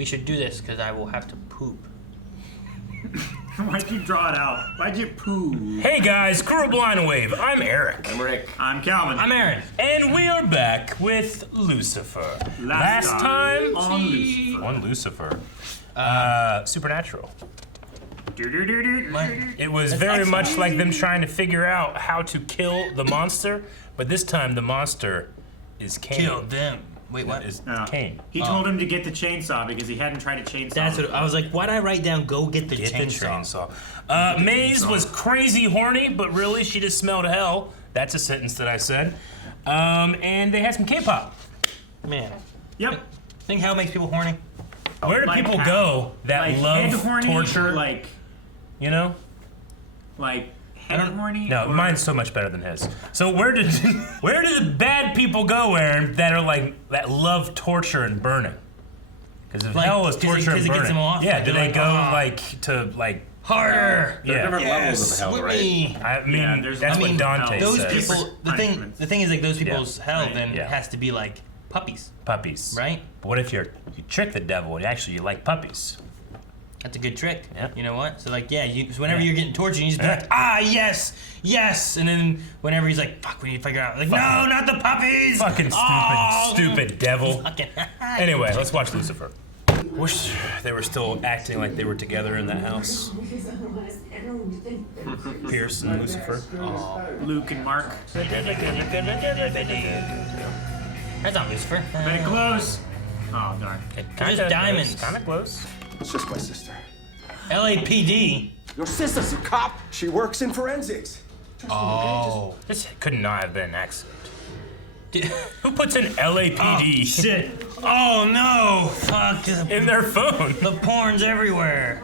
We should do this because I will have to poop. Why'd you draw it out? Why'd you poo? Hey guys, Crew Blind Wave. I'm Eric. I'm Rick. I'm Calvin. I'm Aaron. And we are back with Lucifer. Last time on Lucifer. on Lucifer. Supernatural. It was very much like them trying to figure out how to kill the monster, but this time the monster is Cain. Kill them. Wait, what? Is Oh. Cain. He told him to get the chainsaw because he hadn't tried a chainsaw. That's what I was like. Why'd I write down? Go get the Get the chainsaw. chainsaw. Maze was crazy horny, but really she just smelled hell. That's a sentence that I said. And they had some K-pop. Man. Yep. Think hell makes people horny? Where do Like people how? go that Like love head horny torture? or like head horny? No, or... mine's so much better than his. So where do the bad people go, Aaron, that are that love torture and burning? Because if hell is torture and it burning, gets them off, yeah, like, do they're they like, go to harder? There are different levels of hell, with right? me. I mean, Yeah, there's- that's I mean, what Dante Those says. people. The thing is, like, those people's hell right, then yeah. has to be like puppies, Puppies, right? But what if you trick the devil and actually you like puppies? That's a good trick. Yeah. You know what? So like, yeah, so whenever you're getting tortured, you just be like, yes, yes, and then whenever he's like, fuck, we need to figure out. Like, no, not the puppies. Fucking stupid devil. Fucking. Anyway, let's watch Lucifer. Wish they were still acting like they were together in that house. Pierce and Lucifer. Luke and Mark. That's not Lucifer. Very close. Oh, darn. They're just diamonds. Kind of close. It's just my sister. LAPD. Your sister's a cop. She works in forensics. Oh. This could not have been an accident. Dude. Who puts an LAPD Shit. Oh no. Fuck. in their phone? The porn's everywhere.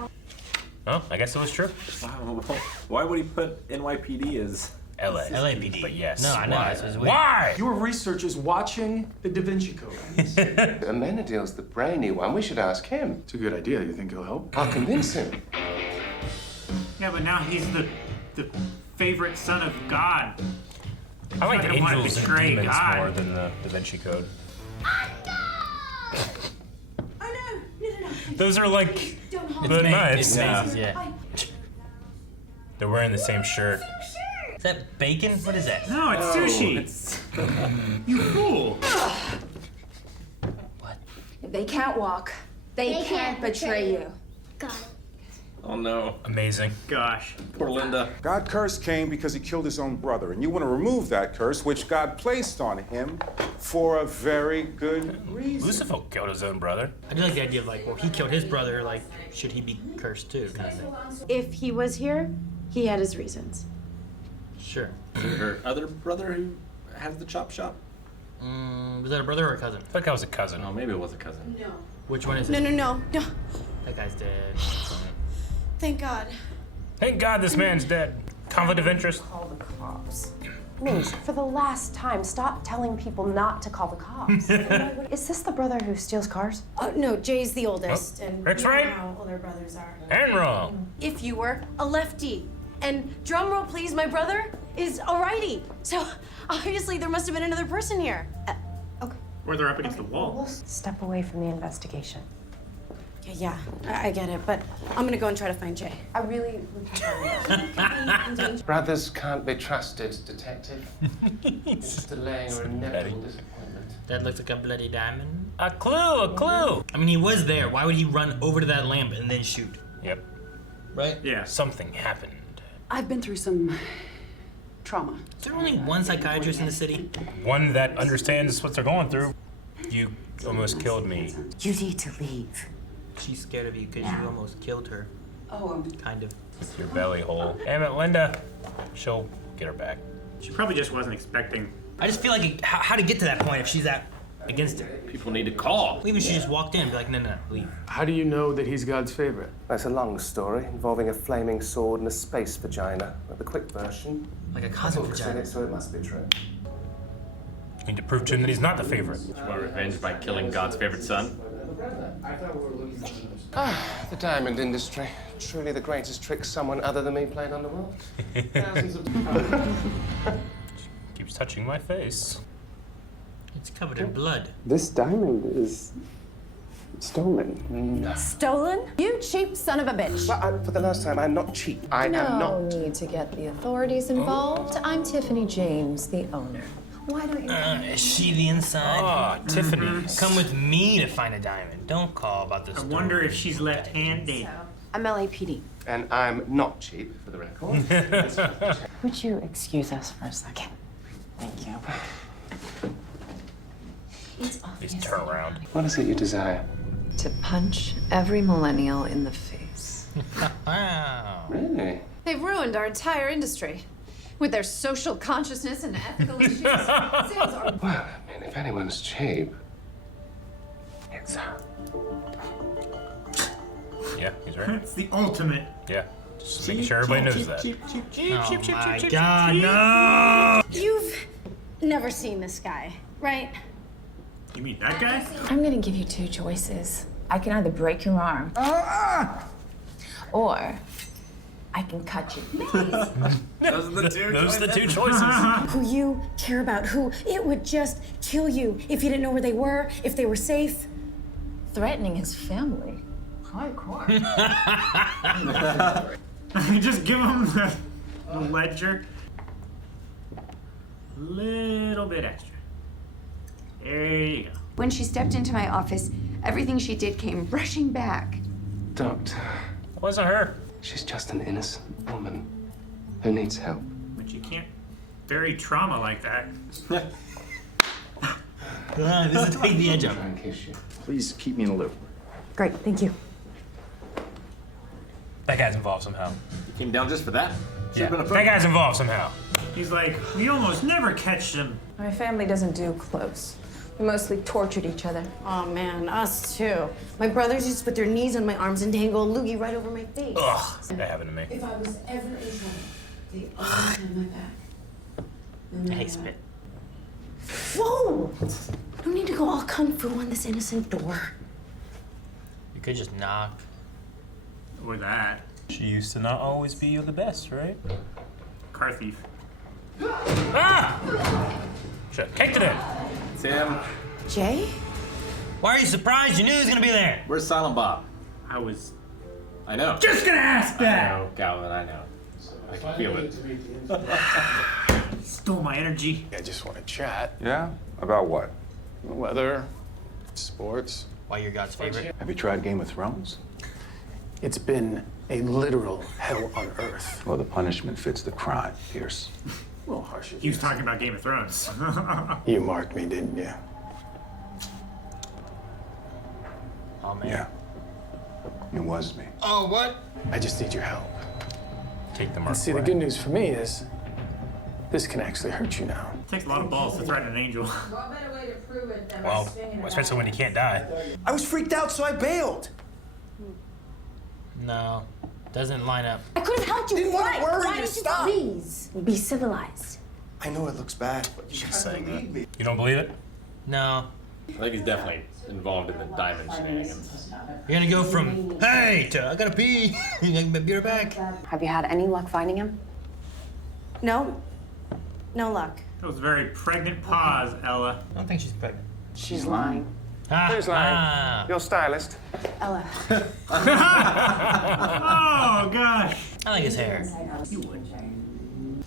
Well, I guess it was true. Wow. Why would he put NYPD as... LAPD. But yes. No, I know. Why? This is weird. Why? Your researchers watching the Da Vinci Code. Amenadiel's the brainy one. We should ask him. It's a good idea. You think he'll help? I'll convince him. Yeah, but now he's the favorite son of God. I like I don't wanna angels and betray demons God. more than the Da Vinci Code. Those are like the knives. Yeah. They're wearing the same shirt. Is that bacon? What is that? No, it's sushi. You fool. If they can't walk, they can't betray you. Got it. Oh no. Amazing. Gosh. Poor Linda. God cursed Cain because he killed his own brother, and you want to remove that curse, which God placed on him for a very good reason. Lucifer killed his own brother. I do like the idea of like, well, he killed his brother. Like, should he be cursed too? Kind of thing. If he was here, he had his reasons. Sure. Her other brother who has the chop shop? Was that a brother or a cousin? I thought that was a cousin. Oh, maybe it was a cousin. No. Which one is it? No. That guy's dead. Thank God. Thank God this man's dead. Conflict of interest. Call the cops. Maze, for the last time, stop telling people not to call the cops. Is this the brother who steals cars? Oh, no, Jay's the oldest, and Rick's you know right. how older brothers are. And wrong. If you were a lefty, and drum roll please, my brother is a righty. So obviously there must have been another person here. Okay. Or they're up against the wall. We'll step away from the investigation. Yeah, I get it, but I'm gonna go and try to find Jay. I really... Brothers can't be trusted, detective. It's delaying or inevitable disappointment. That looks like a bloody diamond. A clue. I mean, he was there. Why would he run over to that lamp and then shoot? Yep. Right? Yeah. Something happened. I've been through some trauma. Is there only one psychiatrist in the city? One that understands what they're going through. You almost killed me. You need to leave. She's scared of you because you almost killed her. Oh, Kind of. Your belly hole. Damn it, Linda. She'll get her back. She probably just wasn't expecting. I just feel like how to get to that point if she's that against it. People need to call. Even if she just walked in and be like, no, leave. How do you know that he's God's favorite? That's a long story involving a flaming sword and a space vagina. But the quick version. Like a cosmic Books in vagina. it, so it must be true. You need to prove to him that he's not the favorite. You want revenge by killing God's favorite son? The diamond industry. Truly the greatest trick someone other than me played on the world. Thousands of... Keeps touching my face. It's covered in blood. This diamond is Stolen? Stolen? You cheap son of a bitch. Well, for the last time, I'm not cheap. I am No not. need to get the authorities involved. I'm Tiffany James, the owner. Why don't you? Is she the inside? Oh, Tiffany's. Come with me to find a diamond. Don't call about this. I wonder if she's left-handed. I'm LAPD. And I'm not cheap, for the record. Would you excuse us for a second? Thank you. Please turn around. What is it you desire? To punch every millennial in the face. Wow. Really? They've ruined our entire industry. With their social consciousness and ethical issues. Sales are... Well, I mean, if anyone's cheap, it's her. Yeah, he's right. It's the ultimate. Yeah, just making sure everybody knows that. Oh my God, no! You've never seen this guy, right? You mean that guy? I'm gonna give you two choices. I can either break your arm, or I can cut you. Those are the two choices. Who you care about, who it would just kill you if you didn't know where they were, if they were safe. Threatening his family. Hardcore. Just give him the ledger. Little bit extra. There you go. When she stepped into my office, everything she did came rushing back. Doctor, It wasn't her. she's just an innocent woman who needs help. But you can't bury trauma like that. This is take the edge off. Try and kiss you. Please keep me in the loop. Great, thank you. That guy's involved somehow. You came down just for that? Yeah, that guy's involved somehow. He's like, we almost never catch them. My family doesn't do close. We mostly tortured each other. Oh man, us too. My brothers used to put their knees on my arms and dangle a loogie right over my face. Ugh, that happened to me. If I was ever in trouble, they always had my back. I hate spit. Whoa! No need to go all kung fu on this innocent door. You could just knock. Or that. She used to not always be the best, right? Car thief. Ah! Should've kicked it in. Tim, Jay? Why are you surprised? You knew he was gonna be there. where's Silent Bob? I was I know. just gonna ask I that! know, Calvin, I know. I can feel it. Stole my energy. I just want to chat. Yeah? About what? Weather, sports. Why you're God's favorite? Have you tried Game of Thrones? It's been a literal hell on earth. Well, the punishment fits the crime, Pierce. A little harsh. He was talking about Game of Thrones. You marked me, didn't you? Oh man. Yeah. It was me. Oh what? I just need your help. Take the mark. And see, the good news for me is this can actually hurt you now. Takes a lot of balls to threaten an angel. Well, especially when you can't die. I was freaked out, so I bailed. No. Doesn't line up. I could have helped you. Didn't want to Why? worry Why you, don't stop. you please be civilized? I know it looks bad, but you She's can't saying believe me. You don't believe it? No. I think he's definitely involved in the diamond shenanigans. You're gonna go from hey to I gotta pee. Be right back. Have you had any luck finding him? No. No luck. That was a very pregnant pause, Ella. I don't think she's pregnant. She's lying. Ah, Who's lying? ah. Your stylist. Ella. Oh, gosh. I like his hair. You would.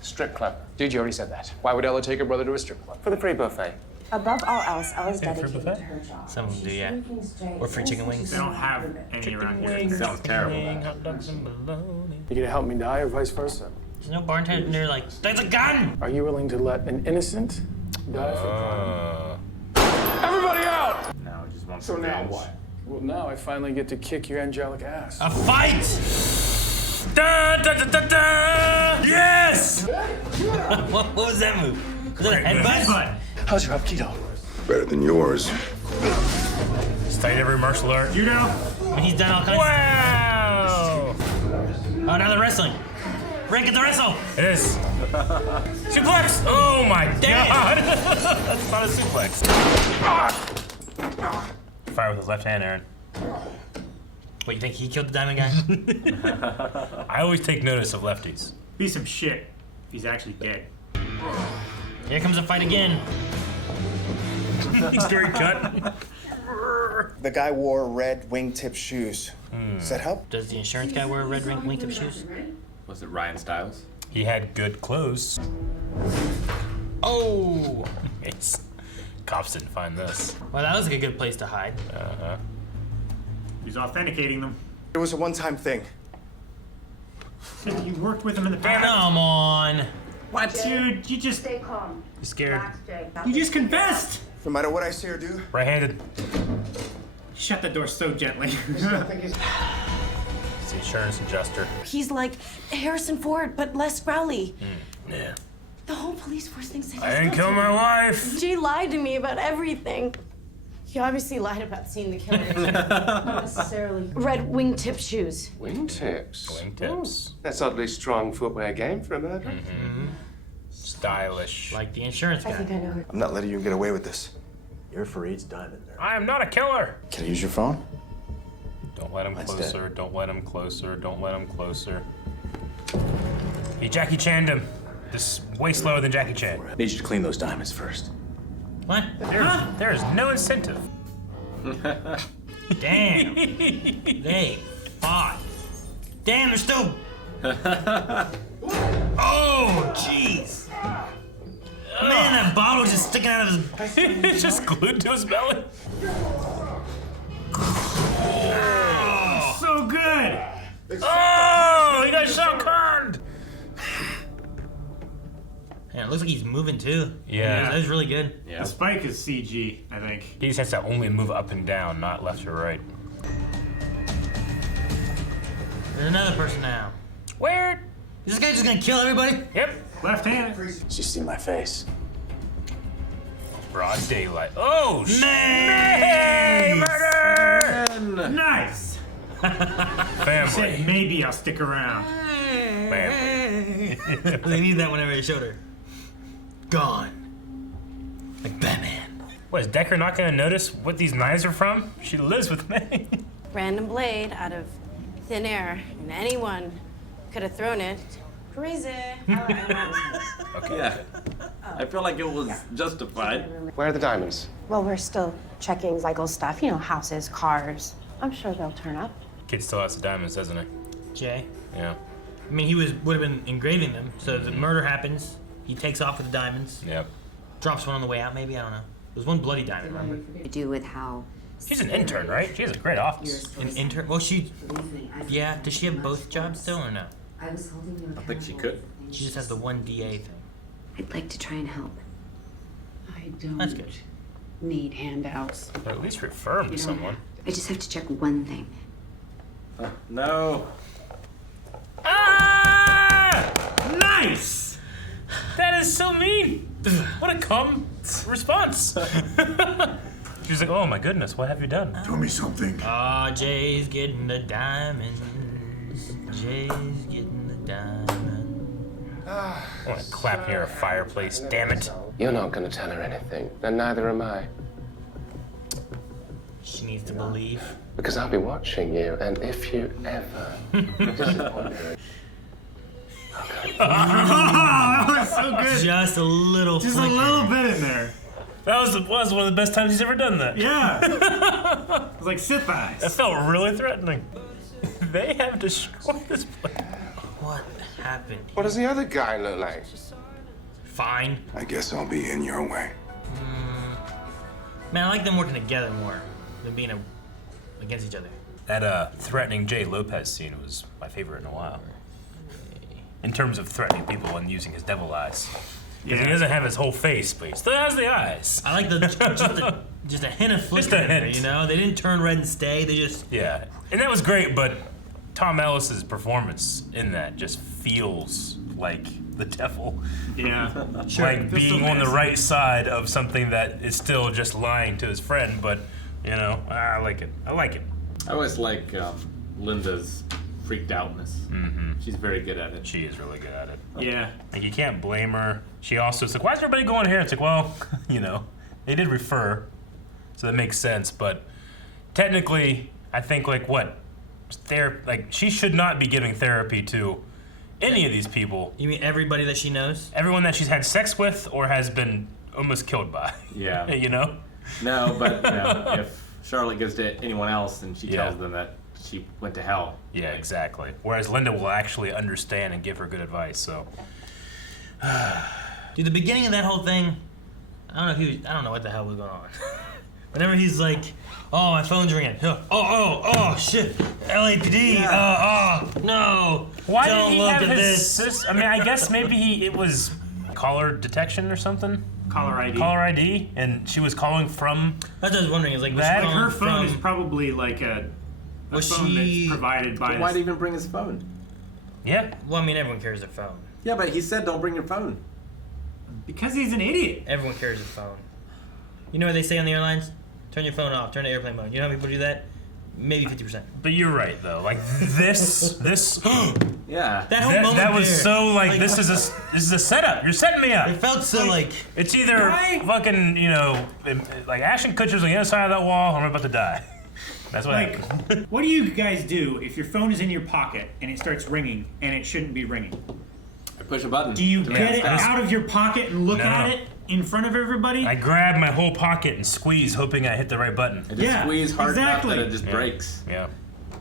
Strip club. Dude, you already said that. Why would Ella take her brother to a strip club? For the free buffet. Above all else, Ella's Yeah, for dedicated buffet. to her job. Some of them do, yeah. Or free chicken wings. They don't have any around here. Sounds terrible. Hot dogs and bologna. You gonna help me die or vice versa? There's no bartender like, there's a gun! Are you willing to let an innocent die for crime? Everybody out! Now he just wants So now revenge. what? Well, now I finally get to kick your angelic ass. A fight! Da, da, da, da, da! Yes! What was that move? Was that a headbutt? Headbutt. How's your Hapkido? Better than yours. Studied every martial art. You know? I mean, he's done all kinds Wow! Oh, now they're wrestling. Rick, get the wrestle! It is. Suplex! Oh my Damn. god! That's not a suplex. Fire with his left hand, Aaron. What, you think he killed the diamond guy? I always take notice of lefties. Be some shit if he's actually dead. Here comes a fight again. Scary cut. Sure. The guy wore red wingtip shoes. Does that help? Does the insurance guy wear red wingtip shoes? Was it Ryan Stiles? He had good clothes. Oh! Yes. Cops didn't find this. Well, that was like a good place to hide. Uh-huh. He's authenticating them. It was a one-time thing. You worked with him in the past. Come on. What? Dude, you just... Stay calm. You scared? You just confessed! No matter what I say or do, Right-handed. Shut the door so gently. It's the insurance adjuster. He's like Harrison Ford, but less growly. Yeah. The whole police force thinks that I didn't kill my wife. Jay lied to me about everything. He obviously lied about seeing the killer. Not necessarily. Red wingtip shoes. Wingtips. Wingtips. That's oddly strong footwear game for a murder. Stylish. Like the insurance I guy. think I know. I'm not letting you get away with this. You're Fareed's diamond there. I am not a killer. Can I use your phone? Don't let him Mine's closer. dead. Don't let him closer. Don't let him closer. He Jackie Chan'd him. This is way slower than Jackie Chan. Need you to clean those diamonds first. What? There is no incentive. Damn. They fought. Damn, they're still. Oh, jeez. Man, that bottle was just sticking out of his. It's just glued to his belly. So good! Oh, he got Shao Kahn'd. Man, it looks like he's moving too. Yeah. That was really good. Yeah. The spike is CG, I think. He just has to only move up and down, not left or right. There's another person now. Weird. Is this guy just gonna kill everybody? Yep. Left hand. Did you see my face? Broad daylight. Oh, Man! murder! Nice! Family. Said maybe I'll stick around. Family. They need that whenever they showed her. Gone. Like Batman. What, is Decker not gonna notice what these knives are from? She lives with me. Random blade out of thin air, and anyone could have thrown it. Crazy. Yeah. I feel like it was justified. Where are the diamonds? Well, we're still checking Zeigel's stuff. You know, houses, cars. I'm sure they'll turn up. Kid still has the diamonds, doesn't he? Jay. Yeah. I mean, he would have been engraving them. So the murder happens. He takes off with the diamonds. Yep. Drops one on the way out, maybe. I don't know. There's one bloody diamond, remember? To do with how. She's an intern, right? She has a great office. An intern? Well, she. Yeah. Does she have both jobs still or no? I was holding them I think she could. She just has the one DA thing. I'd like to try and help. I don't That's good. need handouts. Or at least refer him to someone. I just have to check one thing. No. Ah! Nice! That is so mean. What a calm response. She's like, oh my goodness, what have you done? Tell me something. Ah, Jay's getting the diamonds. Jay's getting the diamonds. I want to clap near a fireplace, damn it. You're not going to tell her anything, and neither am I. She needs to believe. Because I'll be watching you, and if you ever disappoint her, that was so good. Just a little Just flicker. a little bit in there. That was one of the best times he's ever done that. Yeah. It was like Sith eyes. That felt really threatening. They have destroyed this place. What happened? what does the other guy look like? Fine. I guess I'll be in your way. Man, I like them working together more than being against each other. That threatening Jay Lopez scene was my favorite in a while. In terms of threatening people and using his devil eyes. Because he doesn't have his whole face, but he still has the eyes. I like just a hint of flicker Just a in there, hint. you know? They didn't turn red and stay, they just... Yeah, and that was great, but Tom Ellis's performance in that just feels like the devil. Yeah. Like being on the right side of something that is still just lying to his friend, but, you know, I like it. I like it. I always like Linda's freaked outness. Mm-hmm. She's very good at it. She is really good at it. Yeah. Like, you can't blame her. She also, it's like, why is everybody going here? It's like, well, you know, they did refer, so that makes sense, but technically, I think, like, she should not be giving therapy to any of these people. You mean everybody that she knows? Everyone that she's had sex with or has been almost killed by. Yeah. You know? No, but you know, Charlotte goes to anyone else and she tells them that she went to hell. Yeah, exactly. Whereas Linda will actually understand and give her good advice. So, dude, the beginning of that whole thing, I don't know what the hell was going on. Whenever he's like, "Oh, my phone's ringing. Oh, shit. LAPD. No. Why don't did he look have at his this." I mean, I guess maybe it was caller detection or something. Caller ID. Caller ID, and she was calling from. That's what I was wondering. Is like, like her phone is probably like a phone that's provided by. Why'd he even bring his phone? Yeah. Well, I mean, everyone carries their phone. Yeah, but he said don't bring your phone. Because he's an idiot. Everyone carries their phone. You know what they say on the airlines? Turn your phone off. Turn to airplane mode. You know how many people do that? Maybe 50%. But you're right though. Like this. Yeah. That whole moment that was there. so like this is a setup. You're setting me up. It felt so like it's either fucking like Ashton Kutcher's on the other side of that wall. Or I'm about to die. That's what happened. What do you guys do if your phone is in your pocket and it starts ringing and it shouldn't be ringing? I push a button. Do you get it out of your pocket and look No. at it in front of everybody? I grab my whole pocket and squeeze, hoping I hit the right button. I just squeeze hard enough that it just breaks. Yeah.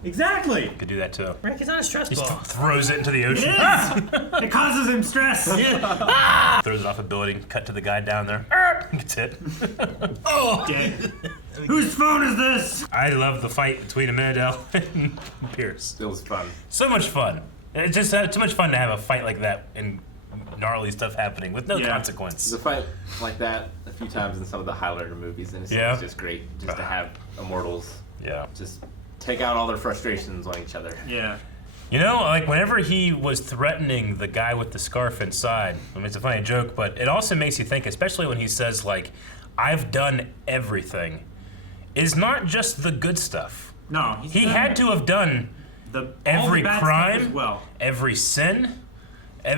Exactly. Could do that too. Rick, it's not a stress ball. Throws it into the It ocean. is. It causes him stress. Throws it off a building. Cut to the guy down there. Gets hit. Oh, dead. Whose phone is this? I love the fight between Amanda and Pierce. It was fun. So much fun. It's just too much fun to have a fight like that and gnarly stuff happening with no consequence. The fight like that a few times in some of the Highlander movies, and it's just great just to have immortals. Yeah. Just take out all their frustrations on each other. Yeah. You know, like whenever he was threatening the guy with the scarf inside, I mean, it's a funny joke, but it also makes you think, especially when he says, like, I've done everything, is not just the good stuff. No. He had to have done every crime, as well. every sin.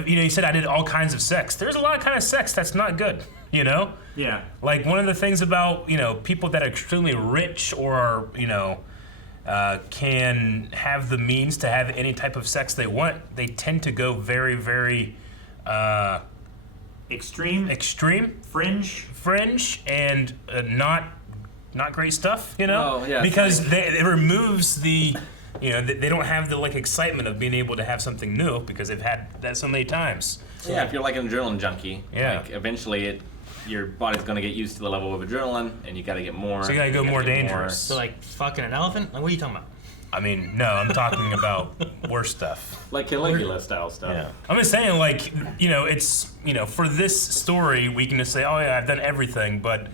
He said, I did all kinds of sex. There's a lot of kind of sex that's not good, you know? Yeah. Like, one of the things about, people that are extremely rich or, can have the means to have any type of sex they want, they tend to go very, very extreme, fringe, and not great stuff. Oh, yeah, because it removes the. They don't have the excitement of being able to have something new because they've had that so many times. Yeah, if you're like an adrenaline junkie, Yeah. Eventually your body's gonna get used to the level of adrenaline, and you gotta get more. So you gotta go more dangerous. So like fucking an elephant? Like what are you talking about? I mean, no, I'm talking about worse stuff. Like Caligula style stuff. Yeah. I'm just saying, it's, for this story, we can just say, oh yeah, I've done everything, but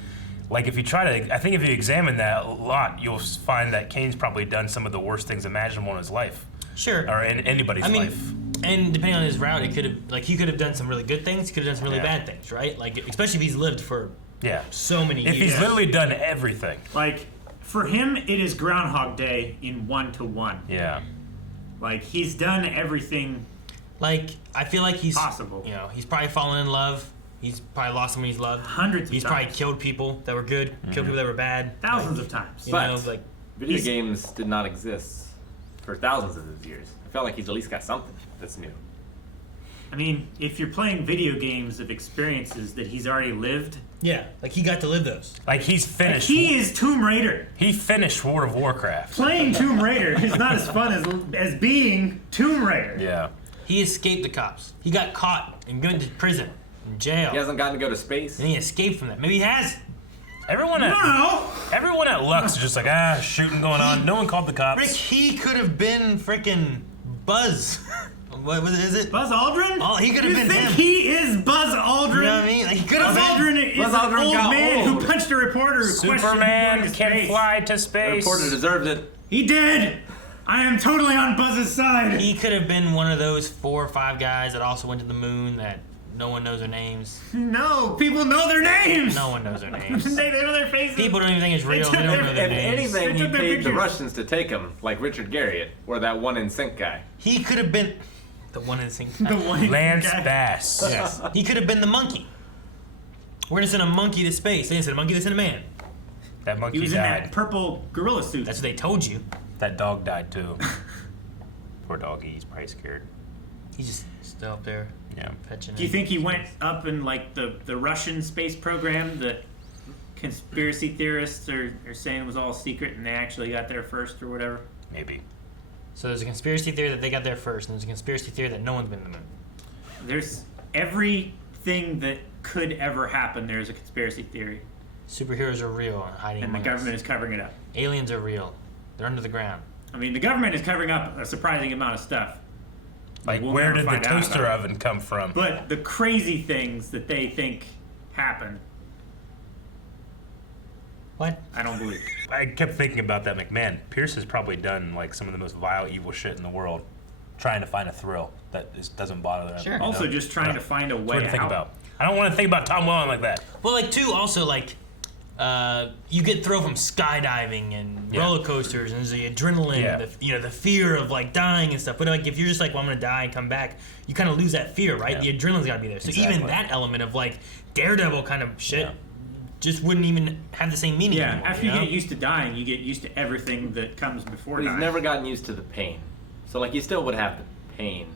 like if you I think if you examine that a lot, you'll find that Kane's probably done some of the worst things imaginable in his life. Sure. Or in anybody's life. And depending on his route, he could have done some really good things, he could have done some really bad things, right? Like, especially if he's lived for so many years. If he's literally done everything. Like, for him, it is Groundhog Day in 1-to-1. Yeah. Like, he's done everything. Like, I feel like he's possible. He's probably fallen in love. He's probably lost someone he's loved. Hundreds of He's times. probably killed people that were good, killed people that were bad. Thousands of times. But video games did not exist for thousands of years. I felt like he's at least got something that's new. I mean, if you're playing video games of experiences that he's already lived. Yeah, like he got to live those. Like he's finished. Like he is Tomb Raider. He finished World of Warcraft. Playing Tomb Raider is not as fun as being Tomb Raider. Yeah. He escaped the cops. He got caught and went to prison, in jail. He hasn't gotten to go to space. And he escaped from that. Maybe he has. Everyone at Lux is just like, shooting going on. No one called the cops. Rick, he could have been freaking Buzz. What is it? Buzz Aldrin? Oh, he could have been him. He is Buzz Aldrin? You know what I mean? Like, he could have Buzz been. Aldrin is an old man who punched a reporter who Superman questioned can fly to space. The reporter deserved it. He did! I am totally on Buzz's side. He could have been one of those 4 or 5 guys that also went to the moon that no one knows their names. No, people know their names. No one knows their names. They know their faces. People don't even think it's real. They don't know their If names. anything, he paid the Russians to take him, like Richard Garriott, or that one in sync guy. He could have been the one in sync. Lance Bass. Yes. He could have been the monkey. We're gonna send a monkey to space. They didn't send a monkey, they sent a man. That monkey He was died. in that purple gorilla suit. That's what they told you. That dog died too. Poor doggy, he's probably scared. He's just still up there. Yeah. Fetching Do you think he went up in like the Russian space program? conspiracy theorists are saying it was all secret and they actually got there first or whatever? Maybe. So there's a conspiracy theory that they got there first, and there's a conspiracy theory that no one's been to the moon. There's everything that could ever happen. There's a conspiracy theory, Superheroes are real and hiding and the among us. government is covering it up. Aliens are real. They're under the ground. I mean, the government is covering up a surprising amount of stuff. Like, We'll where never did the find out toaster about it. oven come from? But the crazy things that they think happen, What? I don't believe. I kept thinking about that. Like, man, Pierce has probably done like some of the most vile, evil shit in the world, trying to find a thrill that doesn't bother them. Sure. you know? Also, just trying to find a That's way what to think out. about. I don't want to think about Tom Welling like that. Well, like, too, also, like, you get thrown from skydiving and roller coasters, and there's the adrenaline, the fear of, like, dying and stuff. But, like, if you're just like, well, I'm going to die and come back, you kind of lose that fear, right? The adrenaline's got to be there. So even that element of, like, Daredevil kind of shit just wouldn't even have the same meaning anymore, After you get used to dying, you get used to everything that comes before But he's dying. never gotten used to the pain. So, like, he still would have the pain.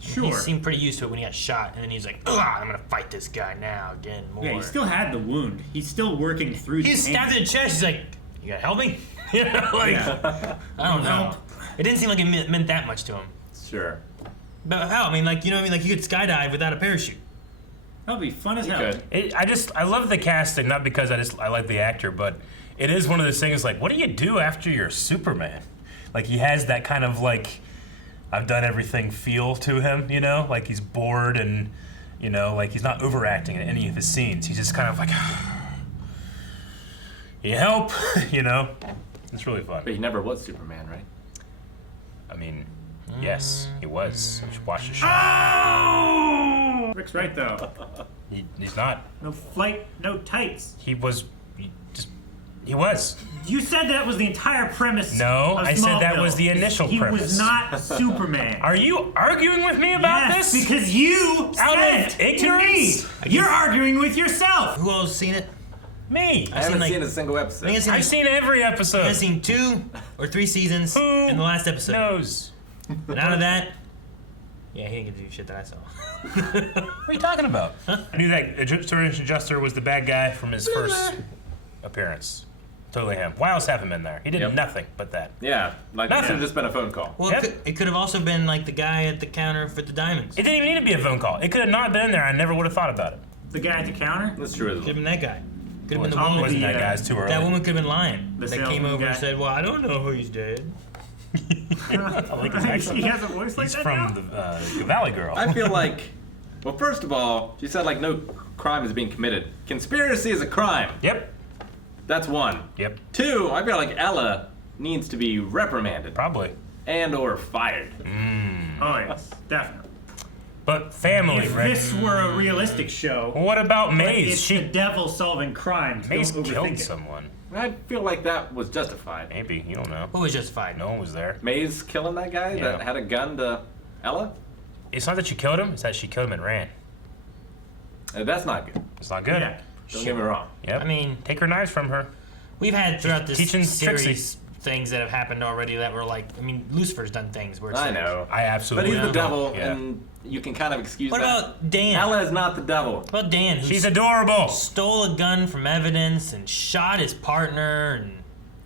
Sure. He seemed pretty used to it when he got shot, and then he's like, ugh, I'm going to fight this guy now again more. Yeah, he still had the wound. He's still working through the He's pain. stabbed in the chest. He's like, you got to help me? You know, like, I don't know. It didn't seem like it meant that much to him. Sure. But how? I mean, like, you know what I mean? Like, you could skydive without a parachute. That would be fun as hell. I love the casting, not because I like the actor, but it is one of those things like, what do you do after you're Superman? Like, he has that kind of like, I've done everything feel to him, you know? Like, he's bored and, you know, like, he's not overacting in any of his scenes. He's just kind of like, you help, you know? It's really fun. But he never was Superman, right? I mean, yes, he was. You should watch the show. Oh! Rick's right, though. He's not. No flight, no tights. He was. He was. You said that was the entire premise. No, of I said that Smallville. was the initial he premise. He was not Superman. Are you arguing with me about yes, this? because you Out said of it to me. You're arguing with yourself. Who else seen it? Me. I haven't seen a single episode. I've seen every episode. I've seen 2 or 3 seasons in the last episode. Knows? And out of that, yeah, he didn't get to do shit that I saw. What are you talking about? I knew that Interrogating Juster was the bad guy from his first appearance. Totally him. Why else have him in there? He did nothing but that. Yeah, like it should have just been a phone call. Well, it could have also been like the guy at the counter for the diamonds. It didn't even need to be a phone call. It could have not been in there. I never would have thought about it. The guy at the counter? That's true. Could have been that guy. Could have been the Well, woman. wasn't that guy's too early. That woman could have been lying. The That came salesman over guy. and said, "Well, I don't know who's dead." I like his accent. He has a voice like He's that from now? the Valley Girl. I feel like, well, first of all, she said like no crime is being committed. Conspiracy is a crime. Yep. That's one. Yep. 2, I feel like Ella needs to be reprimanded. Probably. And or fired. Oh, yes, definitely. But family, If Rick. this were a realistic show, What about but Maze? it's the devil solving crimes. Maze Don't overthink killed it. someone. I feel like that was justified. Maybe. You don't know. What was justified? No one was there. Maze killing that guy Yeah. that had a gun to Ella? It's not that she killed him. It's that she killed him and ran. That's not good. It's not good. Yeah. Don't get me wrong. Yep. I mean, Take her knives from her. we've had throughout this Teaching series Trixie. things that have happened already that were like, I mean, Lucifer's done things where it's I like, know. I But absolutely. he's the know. devil, Yeah. and you can kind of excuse What that. about Dan? Ella is not the devil. What about Dan? Who She's adorable. stole a gun from evidence and shot his partner and.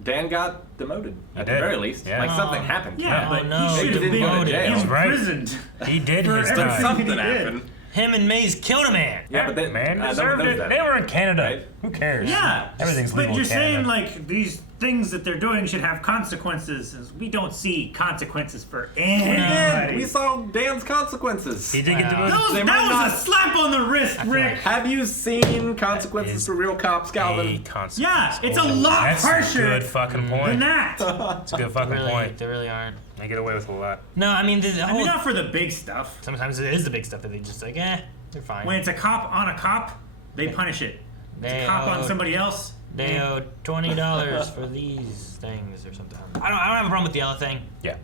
Dan got demoted, at the did. very least. Yeah. Like something happened. Yeah, Oh, but no, he should have didn't go to been jail. That's right. imprisoned. He did For his everything. time. Something He did. happened. Him and Maze killed a man. Yeah, but they, Man no one deserved knows it. that. They were in Canada. Right? Who cares? Yeah, Everything's but legal you're in Canada. saying like these things that they're doing should have consequences. We don't see consequences for We did. anybody. We saw Dan's consequences. He did get Wow. demoted. They That might was not- a slap on the wrist, Rick. Have you seen consequences is for real cops, A Calvin? consequence. Yeah, it's a lot That's a harsher good fucking point. than that. That's a good fucking Really, point. they really aren't. They get away with a lot. No, I mean, the I whole. mean, not for the big stuff. Sometimes it is the big stuff that they just like, they're fine. When it's a cop on a cop, they punish it. It's They a cop on owe- somebody else. They owe $20 for these things or something. I don't have a problem with the Ella thing. Yeah.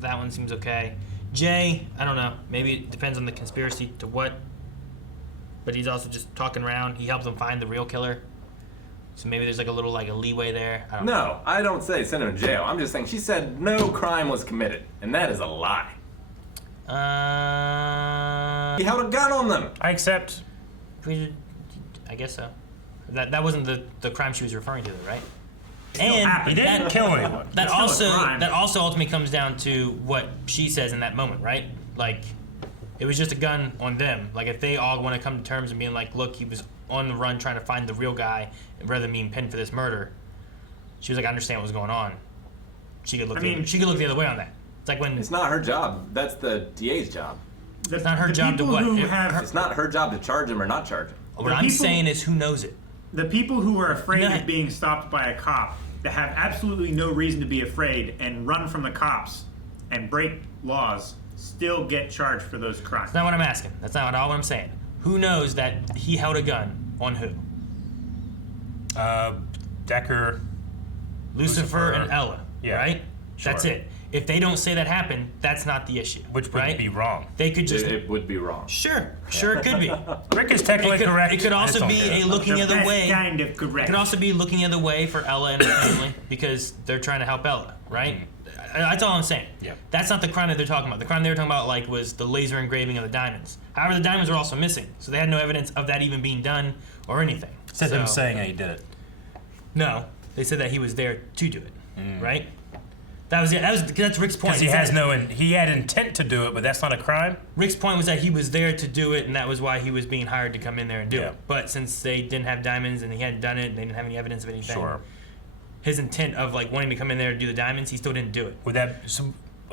That one seems okay. Jay, I don't know. Maybe it depends on the conspiracy to what. But he's also just talking around. He helps them find the real killer. So maybe there's like a little like a leeway there. I don't know. No, I don't say send him to jail. I'm just saying she said no crime was committed, and that is a lie. He held a gun on them. I accept. I guess so. That wasn't the crime she was referring to, though, right? He didn't kill anyone. That also ultimately comes down to what she says in that moment, right? Like, it was just a gun on them. Like, if they all want to come to terms and being like, look, he was on the run trying to find the real guy rather than being pinned for this murder. She was like, I understand what was going on. She could look the other way on that. It's like when it's not her job. That's the DA's job. It's not her job to what? It's not her job to charge him or not charge him. What I'm saying is, who knows it? The people who are afraid of being stopped by a cop, that have absolutely no reason to be afraid and run from the cops and break laws, still get charged for those crimes. That's not what I'm asking. That's not all I'm saying. Who knows that he held a gun on who? Decker, Lucifer, and Ella. Yeah. Right? Sure. That's it. If they don't say that happened, that's not the issue. Which would be wrong. They could just. It would be wrong. Sure it could be. Rick is technically correct. It could also be a looking the other way. Kind of correct. It could also be looking the other way for Ella and her family because they're trying to help Ella, right? That's all I'm saying. Yeah. That's not the crime that they're talking about. The crime they were talking about was the laser engraving of the diamonds. However, the diamonds were also missing, so they had no evidence of that even being done or anything. Instead of him saying that he did it. No, they said that he was there to do it, right? That's Rick's point. Because he had intent to do it, but that's not a crime. Rick's point was that he was there to do it, and that was why he was being hired to come in there and do it. But since they didn't have diamonds and he hadn't done it, and they didn't have any evidence of anything. Sure. His intent of wanting to come in there and do the diamonds, he still didn't do it. Would that?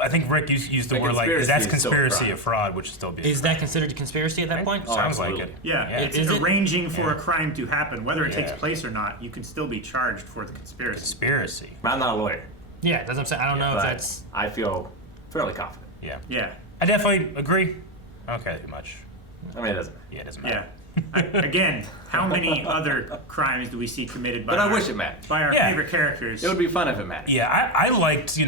I think Rick used the word that's conspiracy of fraud, which would still be. Is that considered a conspiracy at that point? Sounds like it. Yeah, it's arranging for a crime to happen, whether it takes place or not. You can still be charged for the conspiracy. Conspiracy. I'm not a lawyer. Yeah, that's what I'm saying. I don't know if that's. I feel fairly confident. Yeah. Yeah. I definitely agree. I don't care that much. I mean, it doesn't. Yeah, it doesn't matter. Yeah. Again, how many other crimes do we see committed by? But I wish it mattered. By our favorite characters. It would be fun if it mattered. Yeah, I liked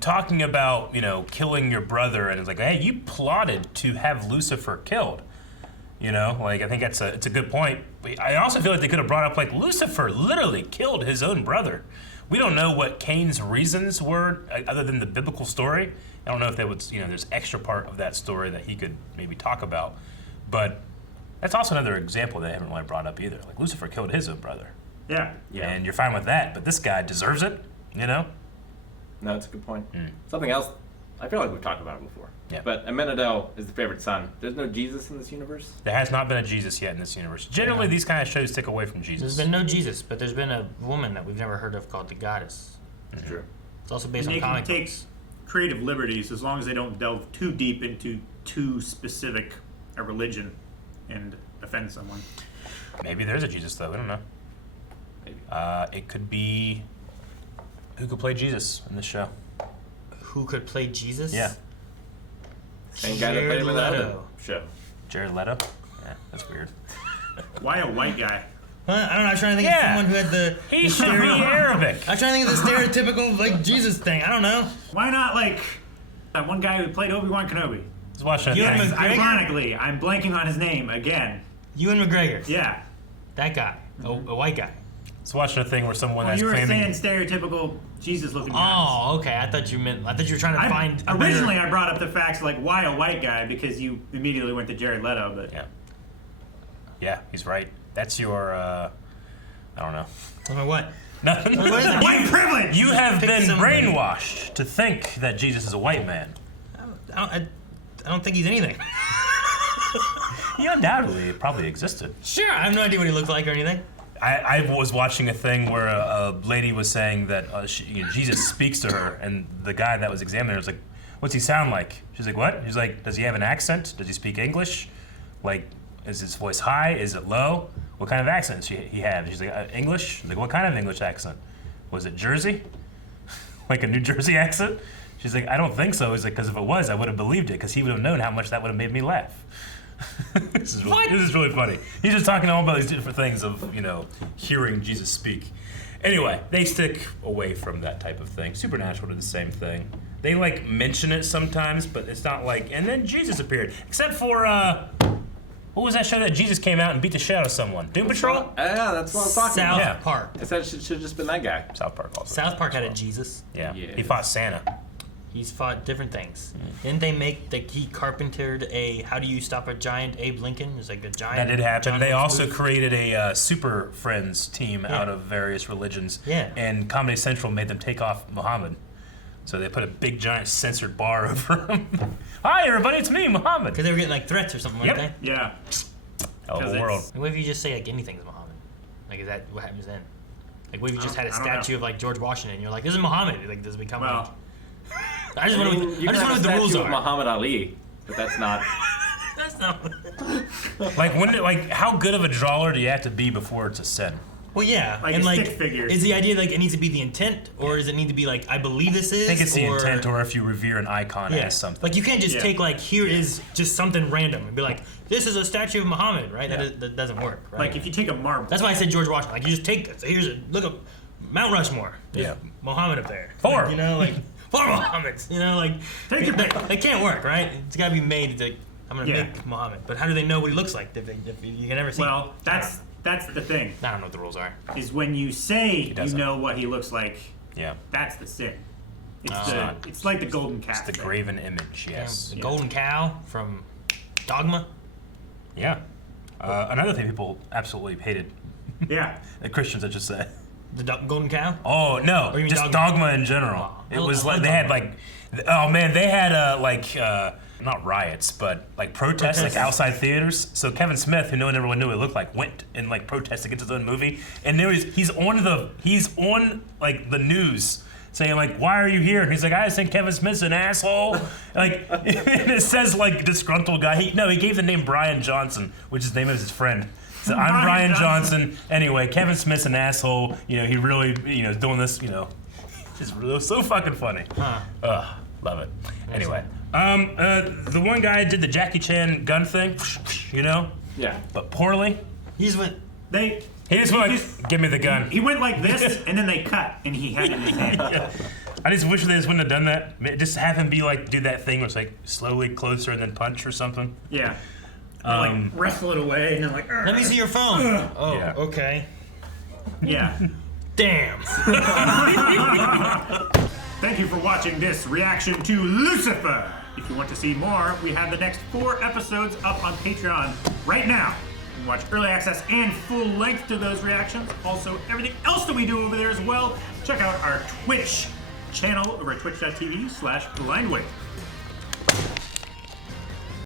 talking about killing your brother, and it's like, hey, you plotted to have Lucifer killed. I think it's a good point. But I also feel like they could have brought up Lucifer literally killed his own brother. We don't know what Cain's reasons were other than the biblical story. I don't know if there was, there's extra part of that story that he could maybe talk about. But that's also another example they haven't really brought up either. Lucifer killed his own brother. Yeah. And you're fine with that, but this guy deserves it, No, that's a good point. Something else, I feel like we've talked about it before. Yeah. But Amenadel is the favorite son. There's no Jesus in this universe? There has not been a Jesus yet in this universe. Generally, these kind of shows take away from Jesus. There's been no Jesus, but there's been a woman that we've never heard of called the Goddess. That's true. It's also based on they comic can take books. creative liberties as long as they don't delve too deep into too specific a religion and offend someone. Maybe there's a Jesus, though. We don't know. Maybe. It could be... Who could play Jesus in this show? Who could play Jesus? Yeah. Same guy that played him in the other show. Jared Leto? Yeah, that's weird. Why a white guy? I don't know. I was trying to think of someone who had the. He should be Arabic. I was trying to think of the stereotypical Jesus thing. I don't know. Why not that one guy who played Obi-Wan Kenobi? Let's watch that. Ironically, I'm blanking on his name again. Ewan McGregor. Yeah. That guy. A white guy. Let's watch a thing where someone that's you were claiming... saying stereotypical Jesus-looking guys. Oh, okay. I thought you were trying to find. Originally, I brought up the facts why a white guy because you immediately went to Jared Leto, but yeah, he's right. That's your I don't know. What? Nothing. What is it? White privilege. You have been brainwashed to think that Jesus is a white man. I don't think he's anything. He undoubtedly probably existed. Sure, I have no idea what he looked like or anything. I was watching a thing where a lady was saying that Jesus speaks to her, and the guy that was examining her was like, "What's he sound like?" She's like, "What?" He's like, "Does he have an accent? Does he speak English? Is his voice high? Is it low? What kind of accent does he have?" She's like, "English." Like, "What kind of English accent? Was it Jersey? Like a New Jersey accent?" She's like, "I don't think so." He's like, "Because if it was, I would have believed it, because he would have known how much that would have made me laugh." This is really funny. He's just talking all about these different things of, hearing Jesus speak. Anyway, they stick away from that type of thing. Supernatural did the same thing. They mention it sometimes, but it's not and then Jesus appeared. Except for, what was that show that Jesus came out and beat the shit out of someone? Doom Patrol? Yeah, that's what I was talking about. South Park. I said it should have just been that guy. South Park also. South Park had a Jesus. Yeah. He fought Santa. He's fought different things. Didn't they make he carpentered a How Do You Stop a Giant Abe Lincoln? It was like a giant. That did happen. John They Wilkes also Booth. created a Super Friends team out of various religions. Yeah. And Comedy Central made them take off Muhammad. So they put a big giant censored bar over him. Hi everybody, it's me, Muhammad. Because they were getting like threats or something, Yep. weren't they? Yeah. Oh, the world. And what if you just say like anything's Muhammad? Like, is that what happens then? Like, what if you just had a I don't statue know. of like George Washington and you're like, this is Muhammad? Like, does it become Well, like... I just wonder what You can have a the rules statue of are. Muhammad Ali, but that's not. That's not... Like how good of a drawer do you have to be before it's a sin? Well, yeah, Like and a like, stick figure. is the idea like it needs to be the intent, or does it need to be like I believe this is? I think it's the or, intent, or if you revere an icon as something. Like you can't just Yeah. take like here is just something random and be like this is a statue of Muhammad, right? That doesn't work, right? Like if you take a marble. That's why I said George Washington. Like you just take this. Here's a look up Mount Rushmore. There's Yeah. Muhammad up there. Four. Like, you know, like 4 Muhammads. You know, like Take your pick. They can't work, right? It's got to be made. Like I'm gonna Yeah. make Muhammad, but how do they know what he looks like? If you can never see. Well, that's the thing. I don't know what the rules are. Is when you say you doesn't. know what he looks like. Yeah. That's the sin. It's Oh. it's like the golden calf. It's the thing. graven image, yes. The golden cow from Dogma. Yeah. Another thing people absolutely hated. Yeah. The Christians, I should say. The golden cow. Oh no, Or you mean just dogma in general. Oh, It I was love like they had Dogma. like, oh man, they had not riots, but like protests like outside theaters. So Kevin Smith, who no one ever knew what it looked like, went and like protested against his own movie, and he's on like the news saying like, why are you here? And he's like, I just think Kevin Smith's an asshole. Like and it says like disgruntled guy. He gave the name Brian Johnson, which is the name of his friend. So I'm Brian Johnson. Anyway, Kevin Smith's an asshole. You know, he really, is doing this, it's really so fucking funny. Love it. Anyway, the one guy did the Jackie Chan gun thing, Yeah. but poorly. He just went. He just went like, give me the gun. He went like this, and then they cut, and he had it in his hand. Yeah. I just wish they just wouldn't have done that. Just have him be like, do that thing where it's like slowly closer and then punch or something. Yeah. Or like wrestle it away, and then like. Let me see your phone. Oh, Yeah. okay. Yeah. Damn. Thank you for watching this reaction to Lucifer. If you want to see more, we have the next 4 episodes up on Patreon right now. You can watch early access and full length to those reactions. Also, everything else that we do over there as well. Check out our Twitch channel over at twitch.tv/blindwave.